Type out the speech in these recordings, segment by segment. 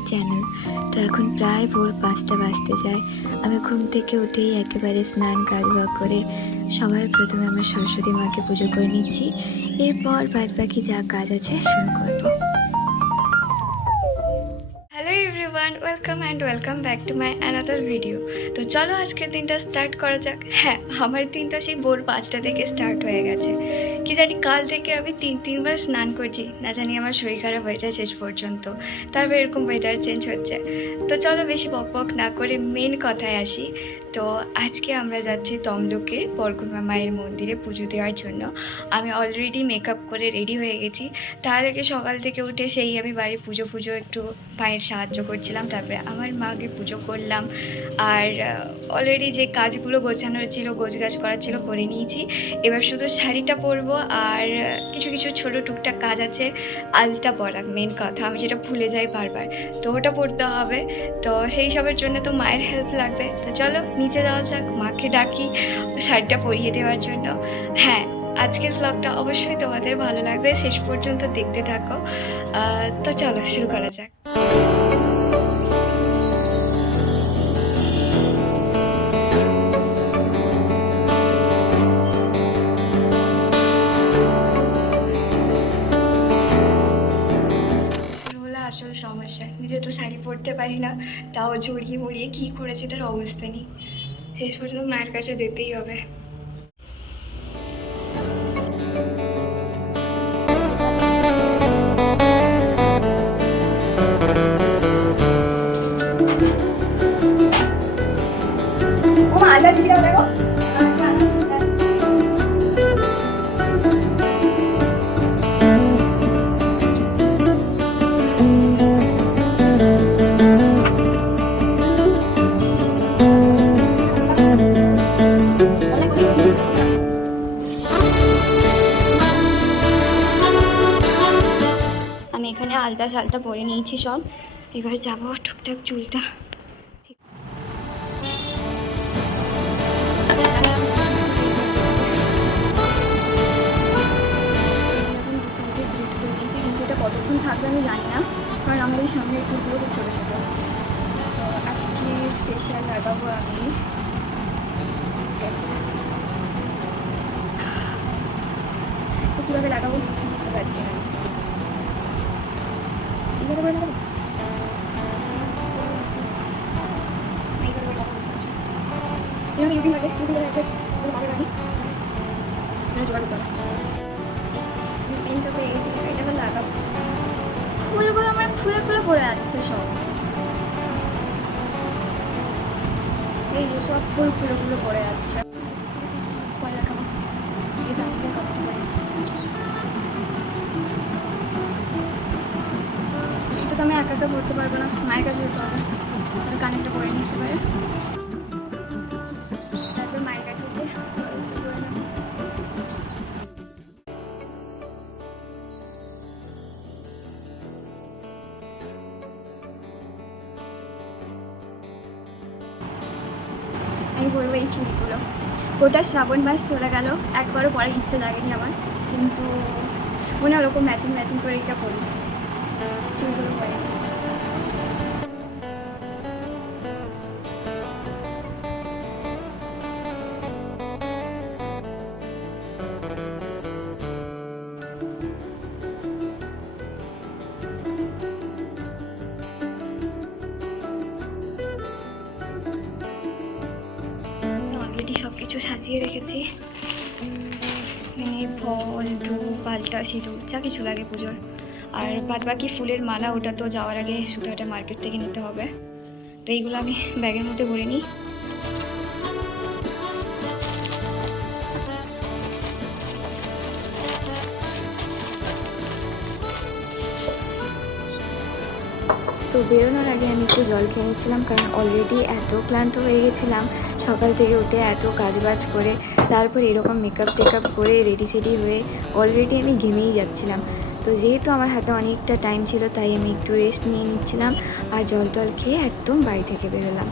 My channel. তো এখন প্রায় ভোর 5টা বাজতে যায়। আমি ঘুম থেকে উঠেই একেবারে স্নান কাজবা করে সবার প্রথমে আমার সরস্বতী মাকে পুজো করে নিচ্ছি। এরপর বাদবাকি যা কাজ আছে শুরু করব। Hello everyone, welcome back to my another video. তো চলো আজকের দিনটা স্টার্ট করা যাক। হ্যাঁ, আমার দিনটা সেই ভোর 5টা থেকে স্টার্ট হয়ে গেছে। কি জানি কাল থেকে আমি তিনবার স্নান করছি, না জানি আমার শরীর খারাপ হয়ে যায় শেষ পর্যন্ত। তারপর এরকম ওয়েদার চেঞ্জ হচ্ছে। তো চলো বেশি বক না করে মেন কথায় আসি। তো আজকে আমরা যাচ্ছি তমলুকে বরগুনা মায়ের মন্দিরে পুজো দেওয়ার জন্য। আমি অলরেডি মেকআপ করে রেডি হয়ে গেছি। তার আগে সকাল থেকে উঠে সেই আমি বাড়ির পুজো একটু মায়ের সাহায্য করছিলাম, তারপরে আমার মাকে পুজো করলাম। আর অলরেডি যে কাজগুলো গোছানোর ছিল, গোছগাছ করার ছিল, করে নিয়েছি। এবার শুধু শাড়িটা পরবো আর কিছু ছোটো টুকটাক কাজ আছে। আলতা পরা মেন কথা, আমি যেটা ভুলে যাই বারবার, তো ওটা পড়তে হবে। তো সেই সবের জন্য তো মায়ের হেল্প লাগবে। তো চলো নিচে যাওয়া যাক, মাকে ডাকি শাড়িটা পরিয়ে দেওয়ার জন্য। হ্যাঁ, আজকের ব্লগটা অবশ্যই তোমাদের ভালো লাগবে, শেষ পর্যন্ত দেখতে থাকো। তো চলো শুরু করা যাক। আসল সমস্যা, নিজে তো শাড়ি পরতে পারি না, তাও জড়িয়ে মরিয়ে কী করেছে তার অবস্থা নেই। শেষ পর্যন্ত মায়ের কাছে যেতেই হবে। দেখো আমি এখানে আলতা শালতা পরে নিয়েছি সব। এবার যাবো টুকটাক চুলটা কিন্তু এটা কতক্ষণ থাকবে আমি জানি না, কারণ আমার এই সামনে চুলগুলো খুব ছোটো ছোটো। তো আজকে স্পেশাল লাগাবো আমি কীভাবে লাগাবো বুঝতে পারছি না। কীভাবে করে লাগাবো আছে জোগাড় করতে হবে। পেনটা পেয়ে গেছি, এটা করে লাগাবো। ফুলগুলো আমার খুলে পড়ে যাচ্ছে সব, এই যে সব ফুলগুলো পড়ে যাচ্ছে। পরে রাখাবো, এটা আমি করতে পারি। এটা তো আমি একা পড়তে পারবো না, মায়ের কাছে যেতে হবে। তাহলে কানেরটা পরে নিতে পারে, তারপর মায়ের কাছে গিয়ে আমি বলবো এই চুড়িগুলো। গোটা শ্রাবণ মাস চলে গেল, একবারও পরে ইচ্ছে লাগেনি আমার, কিন্তু মনে ওরকম ম্যাচিং করে এটা পরি, চুড়িগুলো পরে। সব কিছু সাজিয়ে রেখেছি, মানে ফল, ধূপ, আলতা, সিঁদুর, যা কিছু লাগে পুজোর। আর বাদবাকি ফুলের মালা, ওটা তো যাওয়ার আগে সুতাহাটা মার্কেট থেকে নিতে হবে। তো এইগুলো আমি ব্যাগের মধ্যে ভরে নিই। তো বেরোনোর আগে আমি একটু জল খেয়ে নিচ্ছিলাম, কারণ অলরেডি এত ক্লান্ত হয়ে গেছিলাম সকাল থেকে উঠে এত কাজবাজ করে, তারপর এরকম মেকআপ করে রেডি সেডি হয়ে অলরেডি আমি ঘেমেই যাচ্ছিলাম। তো যেহেতু আমার হাতে অনেকটা টাইম ছিল, তাই আমি একটু রেস্ট নিয়ে নিচ্ছিলাম আর জল খেয়ে একদম বাড়ি থেকে বেরোলাম।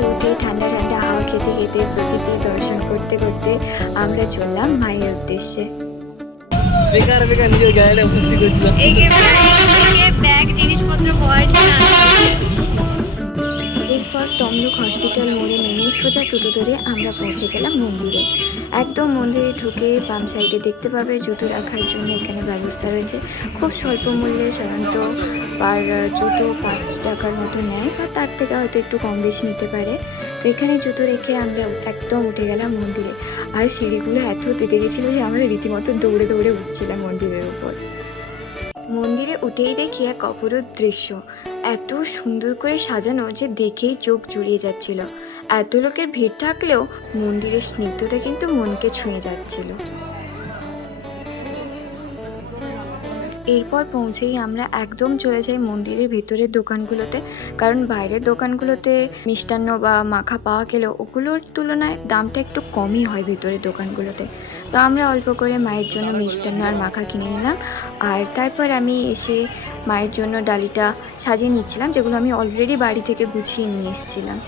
বাসে উঠে ঠান্ডা ঠান্ডা হাওয়া খেতে খেতে প্রকৃতির দর্শন করতে করতে আমরা চললাম মায়ের উদ্দেশ্যে। বেকার বেকার নিজের গাড়িটা উপস্থিত করছিলাম। ব্যাগ জিনিসপত্র এরপর তমলুক হসপিটাল মোড়ে নেমে সোজা টোটো ধরে আমরা পৌঁছে গেলাম মন্দিরে। একদম মন্দিরে ঢুকে বাম সাইডে দেখতে পাবে জুতো রাখার জন্য এখানে ব্যবস্থা রয়েছে। খুব স্বল্প মূল্যে, সাধারণত পার জুতো 5 টাকার মতো নেয় বা তার থেকে হয়তো একটু কম বেশি নিতে পারে। তো এখানে জুতো রেখে আমরা একদম উঠে গেলাম মন্দিরে। আর সিঁড়িগুলো এত তেতে গেছিলো যে আমরা রীতিমতো দৌড়ে দৌড়ে উঠছিলাম মন্দিরের উপর। মন্দিরে উঠেই দেখি এক অপরূপ দৃশ্য, এত সুন্দর করে সাজানো যে দেখেই চোখ জুড়িয়ে যাচ্ছিল। এত লোকের ভিড় থাকলেও মন্দিরের স্নিগ্ধতা কিন্তু মনকে ছুঁয়ে যাচ্ছিল। এরপর পৌঁছেই আমরা একদম চলে যাই মন্দিরের ভেতরের দোকানগুলোতে, কারণ বাইরের দোকানগুলোতে মিষ্টান্ন বা মাখা পাওয়া গেলেও ওগুলোর তুলনায় দামটা একটু কমই হয় ভেতরের দোকানগুলোতে। তো আমরা অল্প করে মায়ের জন্য মিষ্টান্ন আর মাখা কিনে নিলাম। আর তারপর আমি এসে মায়ের জন্য ডালিটা সাজিয়ে নিচ্ছিলাম, যেগুলো আমি অলরেডি বাড়ি থেকে গুছিয়ে নিয়ে এসেছিলাম।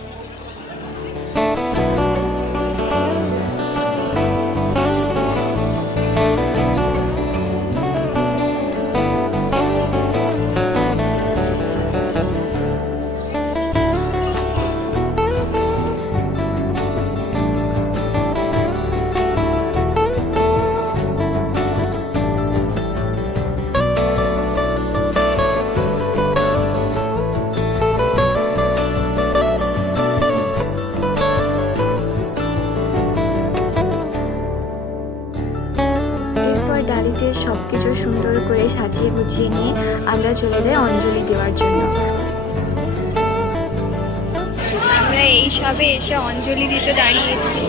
ডালিতে সব কিছু সুন্দর করে সাজিয়ে গুছিয়ে নিয়ে আমরা চলে যাই অঞ্জলি দেওয়ার জন্য। আমরা এই সবে এসে অঞ্জলি দিতে দাঁড়িয়েছি।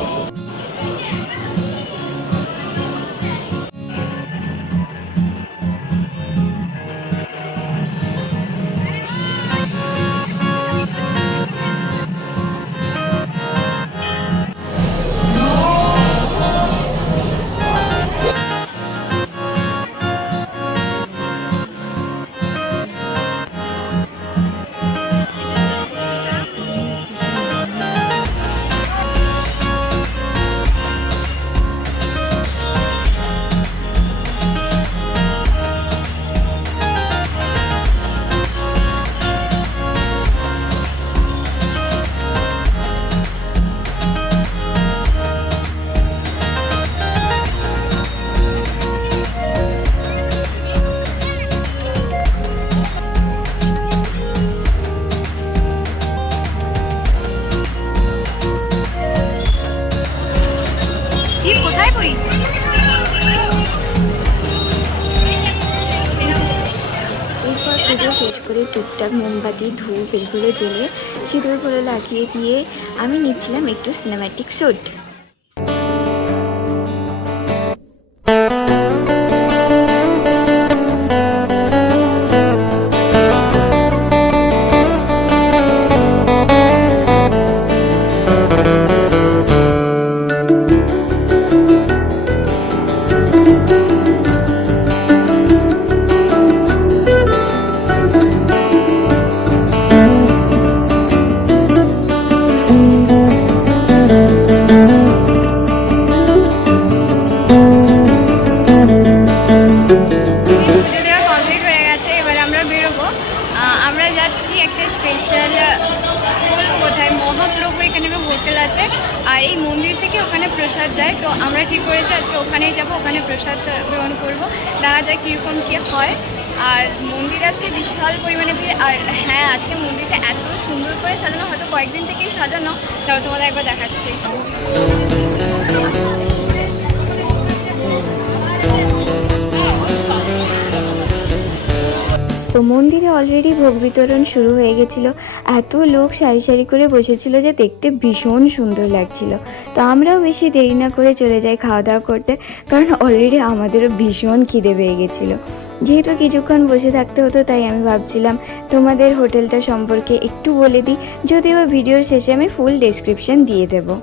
শেষ করে টুকটাক মোমবাতি, ধূপ এগুলো জ্বেলে সিঁদুরগুলো লাগিয়ে দিয়ে আমি নিচ্ছিলাম একটু সিনেম্যাটিক শ্যুট। হোটেল আছে আর এই মন্দির থেকে ওখানে প্রসাদ যায়, তো আমরা ঠিক করেছি আজকে ওখানেই যাব, ওখানে প্রসাদ গ্রহণ করব, দেখা যায় কীরকম কী হয়। আর মন্দির আজকে বিশাল পরিমাণে ভিড়। আর হ্যাঁ, আজকে মন্দিরটা এত সুন্দর করে সাজানো, হয়তো কয়েকদিন থেকেই সাজানো, তাও তোমাদের একবার দেখাচ্ছি। তো মন্দিরে অলরেডি ভোগ বিতরণ শুরু হয়ে গেছিলো। এত লোক সারি সারি করে বসেছিল যে দেখতে ভীষণ সুন্দর লাগছিল। তো আমরাও বেশি দেরি না করে চলে যাই খাওয়া দাওয়া করতে, কারণ অলরেডি আমাদেরও ভীষণ খিদে পেয়ে গেছিলো। যেহেতু কিছুক্ষণ বসে থাকতে হতো, তাই আমি ভাবছিলাম তোমাদের হোটেলটা সম্পর্কে একটু বলে দিই, যদিও ভিডিওর শেষে আমি ফুল ডেসক্রিপশন দিয়ে দেবো।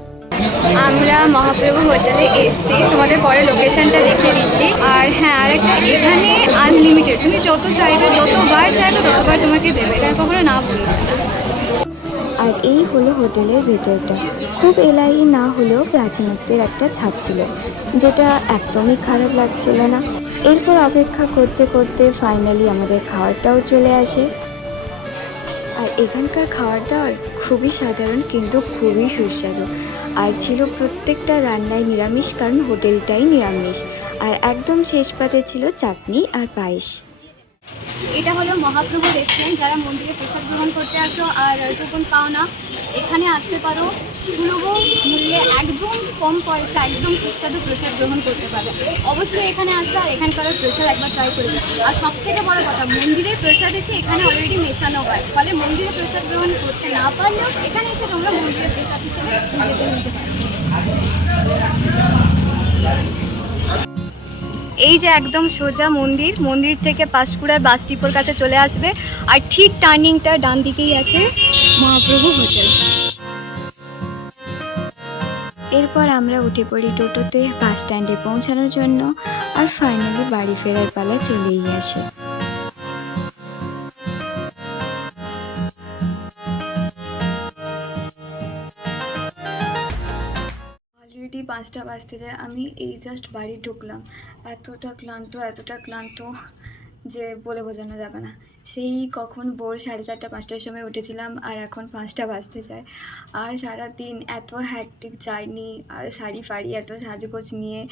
আমরা মহাপ্রভু হোটেলে এসেছি, তোমাদের পরে লোকেশনটা দেখিয়ে দিচ্ছি। আর হ্যাঁ, আরেকটা, এখানে আনলিমিটেড, তুমি যত চাইবে, যতবার চাইবে ততবার তোমাকে দেবে, এটা কখনো না বলবে না। আর এই হলো হোটেলের ভেতরটা। খুব এলাহি না হলেও প্রাচীনত্বের একটা ছাপ ছিল, যেটা একদমই খারাপ লাগছিল না। এরপর অপেক্ষা করতে করতে ফাইনালি আমাদের খাবারটাও চলে আসে। আর এখানকার খাবার দাবার খুবই সাধারণ কিন্তু খুবই সুস্বাদু। আর ছিল প্রত্যেকটা রান্নায় নিরামিষ, কারণ হোটেলটাই নিরামিষ। আর একদম শেষ পাতে ছিল চাটনি আর পায়েস। এটা হলো মহাপ্রভু রেস্টুরেন্ট। যারা মন্দিরে প্রসাদ গ্রহণ করতে আসো আর কুপন পাও না, এখানে আসতে পারো। সুলভ মূল্যে একদম কম পয়সা একদম সুস্বাদু প্রসাদ গ্রহণ করতে পারবে। অবশ্যই এখানে আসো আর এখানকার প্রসাদ একবার ট্রাই করে দাও। আর সব থেকে বড় কথা, মন্দিরের প্রসাদ এসে এখানে অলরেডি মেশানো হয়, ফলে মন্দিরে প্রসাদ গ্রহণ করতে না পারলেও এখানে এসে তোমরা মন্দিরের প্রসাদ হিসেবে নিজেদের নিতে পারো। এই যে একদম সোজা মন্দির, মন্দির থেকে পাঁশকুড়ার বাস ডিপোর কাছে চলে আসবে, আর ঠিক টার্নিংটা ডান দিকেই আছে মহাপ্রভু হোটেল। এরপর আমরা উঠে পড়ি টোটোতে বাস স্ট্যান্ডে পৌঁছানোর জন্য, আর ফাইনালি বাড়ি ফেরার পালা চলেই আসে। অলরেডি 5টা বাজতে যায়, আমি এই জাস্ট বাড়ি ঢুকলাম। এতটা ক্লান্ত যে বলে বোঝানো যাবে না। সেই কখন ভোর 4:30 5টার সময় উঠেছিলাম, আর এখন 5টা বাজতে যায়। আর সারাদিন এত হ্যাকটিক জার্নি, আর শাড়ি ফাড়ি এত সাজগোজ নিয়ে,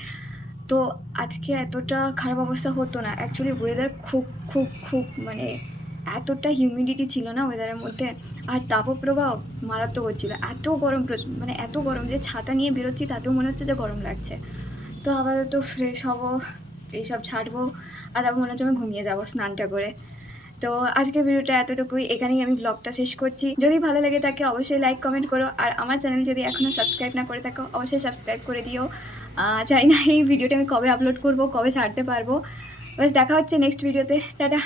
তো আজকে এতটা খারাপ অবস্থা হতো না। অ্যাকচুয়ালি ওয়েদার খুব মানে এতটা হিউমিডিটি ছিল না ওয়েদারের মধ্যে, আর তাপপ্রবাহ মারাত্মক হচ্ছিলো। এত গরম, মানে এত গরম যে ছাতা নিয়ে বেরোচ্ছি তাতেও মনে হচ্ছে যে গরম লাগছে। তো আপাতত ফ্রেশ হব, এইসব ছাড়বো, আর তারপর মনে হচ্ছে আমি ঘুমিয়ে যাবো স্নানটা করে। তো আজকের ভিডিওটা এতটুকুই, এখানেই আমি ব্লগটা শেষ করছি। যদি ভালো লেগে থাকে অবশ্যই লাইক কমেন্ট করো, আর আমার চ্যানেল যদি এখনও সাবস্ক্রাইব না করে থাকো অবশ্যই সাবস্ক্রাইব করে দিও। জানি না এই ভিডিওটা আমি কবে আপলোড করব, কবে ছাড়তে পারবো। বাস দেখা হচ্ছে নেক্সট ভিডিওতে। টাটা।